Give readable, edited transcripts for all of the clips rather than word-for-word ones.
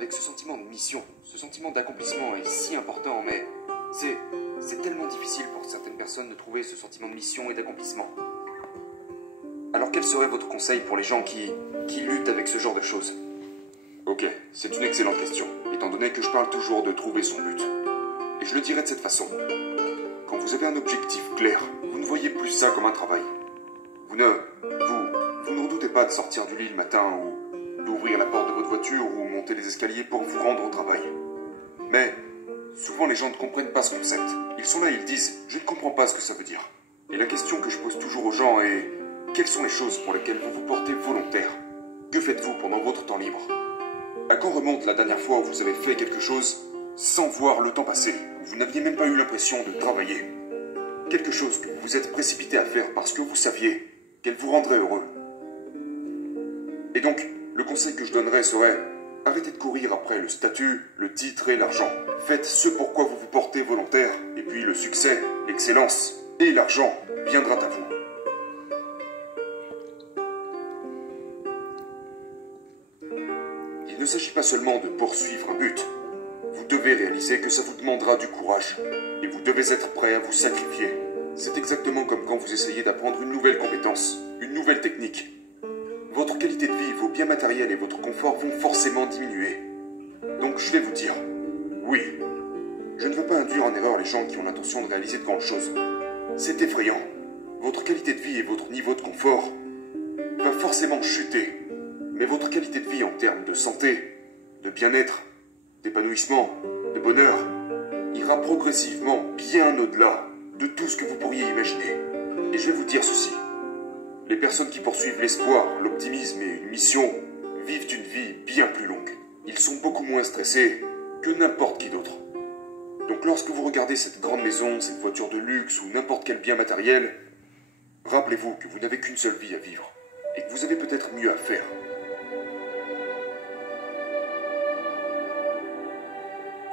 avec ce sentiment de mission, ce sentiment d'accomplissement est si important, mais c'est tellement difficile pour certaines personnes de trouver ce sentiment de mission et d'accomplissement. Alors quel serait votre conseil pour les gens qui luttent avec ce genre de choses? Ok, c'est une excellente question, étant donné que je parle toujours de trouver son but. Et je le dirais de cette façon. Quand vous avez un objectif clair, vous ne voyez plus ça comme un travail. Vous ne redoutez pas de sortir du lit le matin ou d'ouvrir la porte de votre voiture ou monter les escaliers pour vous rendre au travail. Mais souvent les gens ne comprennent pas ce concept. Ils sont là et ils disent « je ne comprends pas ce que ça veut dire ». Et la question que je pose toujours aux gens est « quelles sont les choses pour lesquelles vous vous portez volontaire? Que faites-vous pendant votre temps libre? À quand remonte la dernière fois où vous avez fait quelque chose sans voir le temps passer, où vous n'aviez même pas eu l'impression de travailler? Quelque chose que vous vous êtes précipité à faire parce que vous saviez qu'elle vous rendrait heureux. Et donc, le conseil que je donnerais serait arrêtez de courir après le statut, le titre et l'argent. Faites ce pourquoi vous vous portez volontaire, et puis le succès, l'excellence et l'argent viendra à vous. Il ne s'agit pas seulement de poursuivre un but. Vous devez réaliser que ça vous demandera du courage, et vous devez être prêt à vous sacrifier. C'est exactement comme quand vous essayez d'apprendre une nouvelle compétence, une nouvelle technique. Votre qualité de vie, vos biens matériels et votre confort vont forcément diminuer. Donc je vais vous dire, oui, je ne veux pas induire en erreur les gens qui ont l'intention de réaliser de grandes choses. C'est effrayant. Votre qualité de vie et votre niveau de confort va forcément chuter. Mais votre qualité de vie en termes de santé, de bien-être, d'épanouissement, de bonheur, ira progressivement bien au-delà de tout ce que vous pourriez imaginer. Et je vais vous dire ceci. Les personnes qui poursuivent l'espoir, l'optimisme et une mission vivent une vie bien plus longue. Ils sont beaucoup moins stressés que n'importe qui d'autre. Donc lorsque vous regardez cette grande maison, cette voiture de luxe ou n'importe quel bien matériel, rappelez-vous que vous n'avez qu'une seule vie à vivre et que vous avez peut-être mieux à faire.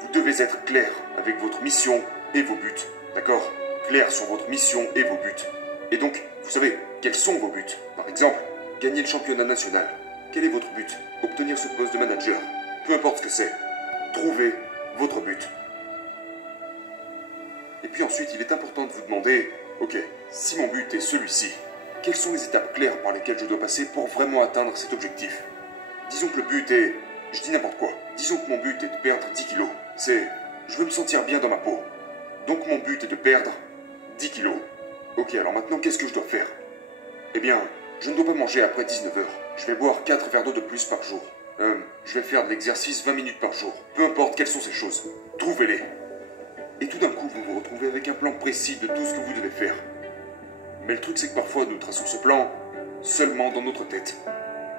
Vous devez être clair avec votre mission et vos buts, d'accord? Clair sur votre mission et vos buts. Et donc, vous savez, quels sont vos buts? Par exemple, gagner le championnat national. Quel est votre but? Obtenir ce poste de manager. Peu importe ce que c'est. Trouvez votre but. Et puis ensuite, il est important de vous demander, ok, si mon but est celui-ci, quelles sont les étapes claires par lesquelles je dois passer pour vraiment atteindre cet objectif? Disons que le but est... je dis n'importe quoi. Disons que mon but est de perdre 10 kilos. C'est... je veux me sentir bien dans ma peau. Donc mon but est de perdre 10 kilos. Ok, alors maintenant, qu'est-ce que je dois faire? Eh bien, je ne dois pas manger après 19 heures. Je vais boire 4 verres d'eau de plus par jour. Je vais faire de l'exercice 20 minutes par jour. Peu importe quelles sont ces choses. Trouvez-les. Et tout d'un coup, vous vous retrouvez avec un plan précis de tout ce que vous devez faire. Mais le truc, c'est que parfois, nous traçons ce plan seulement dans notre tête.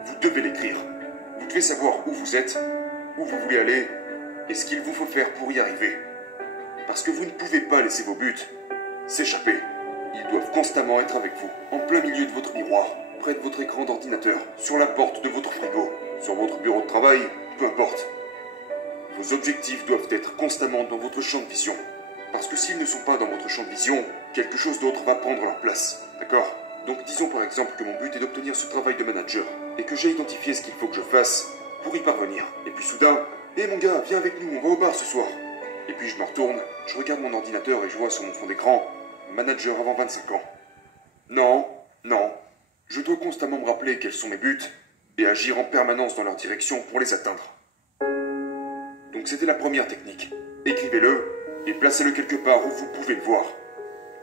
Vous devez l'écrire. Vous devez savoir où vous êtes, où vous voulez aller, et ce qu'il vous faut faire pour y arriver. Parce que vous ne pouvez pas laisser vos buts s'échapper. Ils doivent constamment être avec vous, en plein milieu de votre miroir, près de votre écran d'ordinateur, sur la porte de votre frigo, sur votre bureau de travail, peu importe. Vos objectifs doivent être constamment dans votre champ de vision. Parce que s'ils ne sont pas dans votre champ de vision, quelque chose d'autre va prendre leur place. D'accord? Donc disons par exemple que mon but est d'obtenir ce travail de manager, et que j'ai identifié ce qu'il faut que je fasse pour y parvenir. Et puis soudain, hé mon gars, viens avec nous, on va au bar ce soir. Et puis je me retourne, je regarde mon ordinateur et je vois sur mon fond d'écran manager avant 25 ans. Non, non. Je dois constamment me rappeler quels sont mes buts et agir en permanence dans leur direction pour les atteindre. Donc c'était la première technique. Écrivez-le et placez-le quelque part où vous pouvez le voir.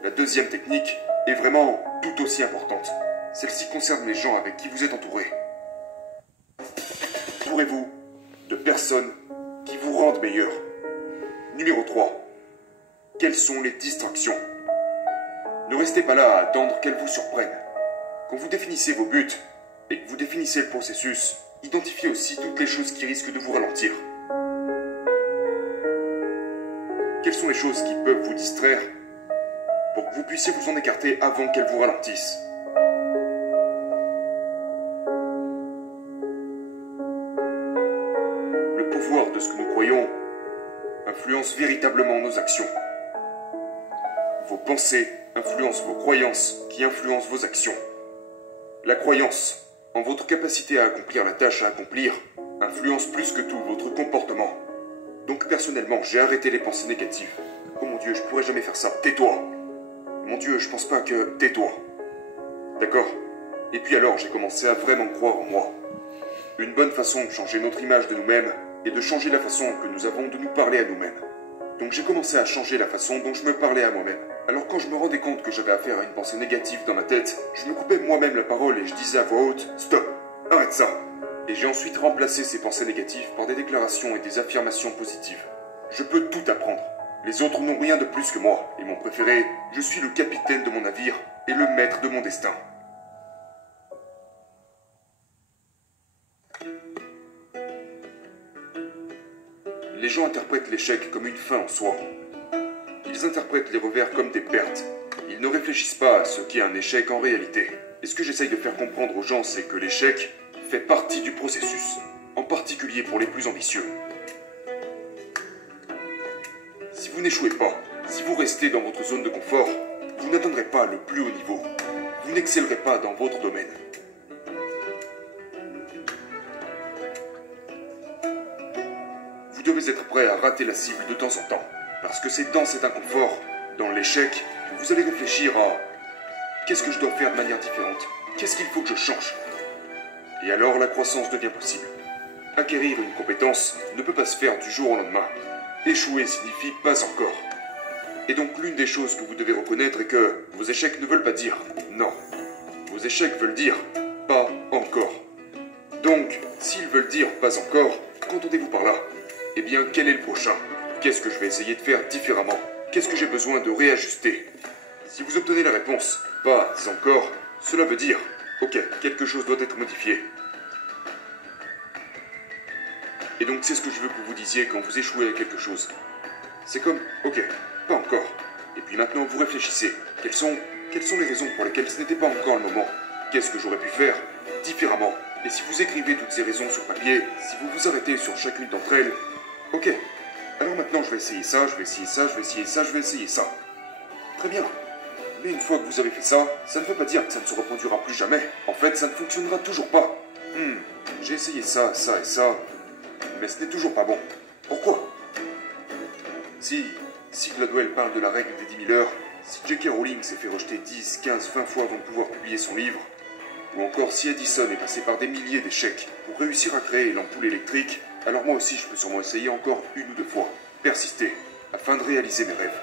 La deuxième technique est vraiment tout aussi importante. Celle-ci concerne les gens avec qui vous êtes entouré. Entourez-vous de personnes qui vous rendent meilleur. Numéro 3. Quelles sont les distractions? Ne restez pas là à attendre qu'elles vous surprennent. Quand vous définissez vos buts et que vous définissez le processus, identifiez aussi toutes les choses qui risquent de vous ralentir. Quelles sont les choses qui peuvent vous distraire pour que vous puissiez vous en écarter avant qu'elles vous ralentissent? Le pouvoir de ce que nous croyons influence véritablement nos actions. Vos pensées influencent vos croyances, qui influencent vos actions. La croyance en votre capacité à accomplir la tâche à accomplir influence plus que tout votre comportement. Donc personnellement, j'ai arrêté les pensées négatives. Oh mon Dieu, je pourrais jamais faire ça. Tais-toi. Mon Dieu, je pense pas que... Tais-toi. D'accord? Et puis alors, j'ai commencé à vraiment croire en moi. Une bonne façon de changer notre image de nous-mêmes est de changer la façon que nous avons de nous parler à nous-mêmes. Donc j'ai commencé à changer la façon dont je me parlais à moi-même. Alors quand je me rendais compte que j'avais affaire à une pensée négative dans ma tête, je me coupais moi-même la parole et je disais à voix haute « Stop! Arrête ça !» Et j'ai ensuite remplacé ces pensées négatives par des déclarations et des affirmations positives. Je peux tout apprendre. Les autres n'ont rien de plus que moi. Et mon préféré, je suis le capitaine de mon navire et le maître de mon destin. Les gens interprètent l'échec comme une fin en soi. Ils interprètent les revers comme des pertes. Ils ne réfléchissent pas à ce qu'est un échec en réalité. Et ce que j'essaye de faire comprendre aux gens, c'est que l'échec fait partie du processus, en particulier pour les plus ambitieux. Si vous n'échouez pas, si vous restez dans votre zone de confort, vous n'atteindrez pas le plus haut niveau. Vous n'excellerez pas dans votre domaine. Vous devez être prêt à rater la cible de temps en temps, parce que c'est dans cet inconfort, dans l'échec, que vous allez réfléchir à « Qu'est-ce que je dois faire de manière différente? Qu'est-ce qu'il faut que je change ?» Et alors la croissance devient possible. Acquérir une compétence ne peut pas se faire du jour au lendemain. Échouer signifie pas encore. Et donc l'une des choses que vous devez reconnaître est que vos échecs ne veulent pas dire non. Vos échecs veulent dire pas encore. Donc, s'ils veulent dire pas encore, qu'entendez-vous par là? Eh bien, quel est le prochain? Qu'est-ce que je vais essayer de faire différemment? Qu'est-ce que j'ai besoin de réajuster? Si vous obtenez la réponse pas encore, cela veut dire ok, quelque chose doit être modifié. Et donc c'est ce que je veux que vous vous disiez quand vous échouez à quelque chose. C'est comme, ok, pas encore. Et puis maintenant vous réfléchissez. Quelles sont les raisons pour lesquelles ce n'était pas encore le moment? Qu'est-ce que j'aurais pu faire différemment? Et si vous écrivez toutes ces raisons sur papier, si vous vous arrêtez sur chacune d'entre elles, ok, alors maintenant je vais essayer ça, je vais essayer ça, je vais essayer ça, je vais essayer ça. Très bien. Mais une fois que vous avez fait ça, ça ne veut pas dire que ça ne se reproduira plus jamais. En fait, ça ne fonctionnera toujours pas. J'ai essayé ça, ça et ça, mais ce n'est toujours pas bon. Pourquoi? Si Gladwell parle de la règle des 10 000 heures, si J.K. Rowling s'est fait rejeter 10, 15, 20 fois avant de pouvoir publier son livre, ou encore si Edison est passé par des milliers d'échecs pour réussir à créer l'ampoule électrique, alors moi aussi je peux sûrement essayer encore une ou deux fois, persister, afin de réaliser mes rêves.